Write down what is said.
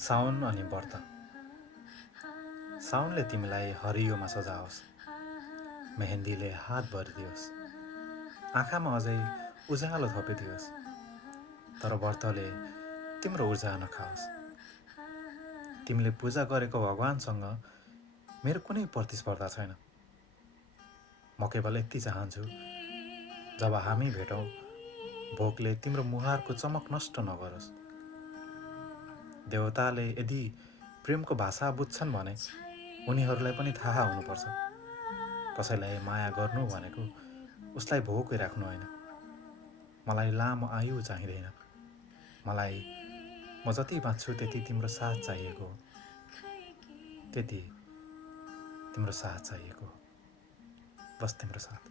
साउन अनि व्रत। साउनले तिमीलाई हरियोमा सजाओस्, मेहेन्दीले हात भरिदियोस्, आँखामा अझै उज्यालो थपिदियोस्, तर व्रतले तिम्रो ऊर्जा नखाओस्। तिमीले पूजा गरेको भगवानसँग मेरो कुनै प्रतिस्पर्धा छैन। म केवल यति चाहन्छु, जब हामी भेटौँ भोकले तिम्रो मुहारको चमक नष्ट नगरोस्। देवताले यदि प्रेमको भाषा बुझ्छन् भने उनीहरूलाई पनि थाहा हुनुपर्छ, कसैलाई माया गर्नु भनेको उसलाई भोकै राख्नु होइन। मलाई लामो आयु चाहिँदैन, मलाई म जति बाँच्छु त्यति तिम्रो साथ चाहिएको हो, त्यति तिम्रो साथ चाहिएको हो, बस तिम्रो साथ।